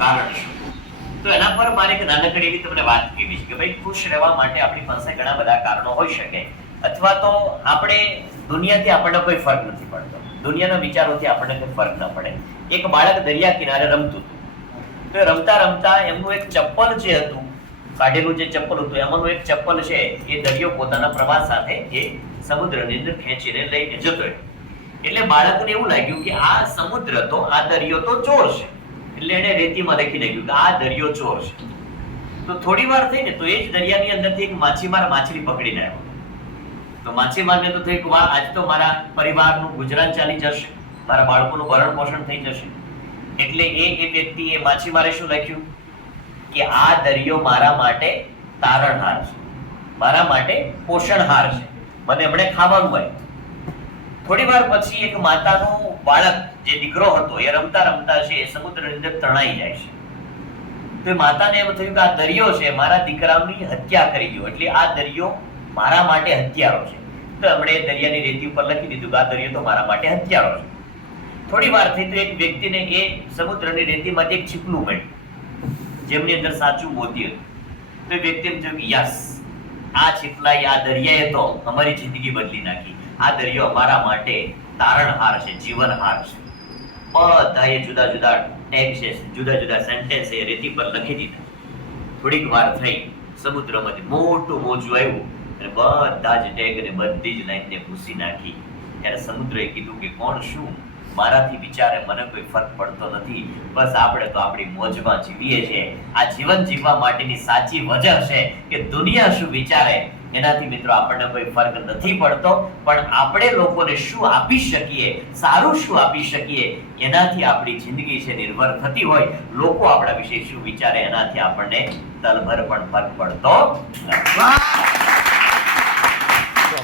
કારણ શું? તો એના પર મારે એક નાનકડી એવી તમને વાત કહેવી છે કે ભાઈ ખુશ રહેવા માટે આપણી પાસે ઘણા બધા કારણો હોઈ શકે, અથવા તો આપણે દુનિયાથી આપણને કોઈ ફરક નથી પડતો, દુનિયાના વિચારોથી આપણને કોઈ ફરક ન પડે. એક બાળક દરિયા કિનારે રમતું હતું, તો રમતા રમતા એમનું એક ચપ્પલ જે હતું, કાઢેલું જે ચપ્પલ હતું એમાંનું એક ચપ્પલ છે એ દરિયો પોતાના પ્રવાહ સાથે એ સમુદ્રની અંદર ખેંચીને લઈને જતો રહ્યો. એટલે બાળકને એવું લાગ્યું કે આ સમુદ્ર તો, આ દરિયો તો ચોર છે. એટલે એને રેતીમાં લખી નાખ્યું કે આ દરિયો ચોર છે. તો થોડી વાર થઈને તો એ જ દરિયાની અંદરથી એક માછીમાર માછલી પકડીને આવ્યો. તો માછીમારને તો થયું કે વાહ, આજ તો મારા પરિવારનું ગુજરાન ચાલી જશે, મારા બાળકોનું ભરણ પોષણ થઈ જશે. એટલે એ વ્યક્તિ, એ માછીમારે શું લખ્યું કે આ દરિયો મારા માટે તારણહાર છે, મારા માટે પોષણહાર છે, મને એમણે ખાવાનું હોય. થોડી વાર પછી એક માતાનું બાળક, જે દીકરો હતો, એ રમતા રમતા છે એ સમુદ્રની અંદર તણાઈ જાય છે. તો એ માતાને એમ થયું કે આ દરિયો છે મારા દીકરાની હત્યા કરી ગયો, એટલે આ દરિયો મારા માટે હત્યારો છે. તો એમણે દરિયાની રેતી ઉપર લખી દીધું કે આ દરિયો તો મારા માટે હત્યારો છે. થોડી વાર થઈ તો એક વ્યક્તિને એ સમુદ્રની રેતીમાંથી એક છીપલું મળ્યું, જેમની અંદર સાચું મોતી હતું. તો એ વ્યક્તિ એમ થયું કે યસ, આ છીપલાએ, આ દરિયાએ તો અમારી જિંદગી બદલી નાખી. આ દરિયો અમારા માટે તારણહાર છે, જીવનહાર છે. બધાએ જુદા જુદા ટેગ છે, જુદા જુદા સેન્ટેન્સ એ રેતી પર લખી દીધા. થોડીક વાર થઈ, સમુદ્રમાંથી મોટું મોજું આવ્યું અને બધા જ ટેગ ને બધી જ લાઈનને ભૂસી નાખી. ત્યારે સમુદ્રએ કીધું કે કોણ શું, મારાથી વિચારે મને કોઈ ફરક પડતો નથી, બસ આપણે તો આપણી મોજમાં જીવીએ છીએ. આ જીવન જીવવા માટેની સાચી વજહ છે કે દુનિયા શું વિચારે એનાથી મિત્રો આપણને કોઈ ફરક નથી પડતો, પણ આપણે લોકોને શું આપી શકીએ, સારું શું આપી શકીએ, એનાથી આપણી જિંદગી છે નિર્ભર થતી હોય. લોકો આપણા વિશે શું વિચારે એનાથી આપણને તલભર પણ ફરક પડતો નથી.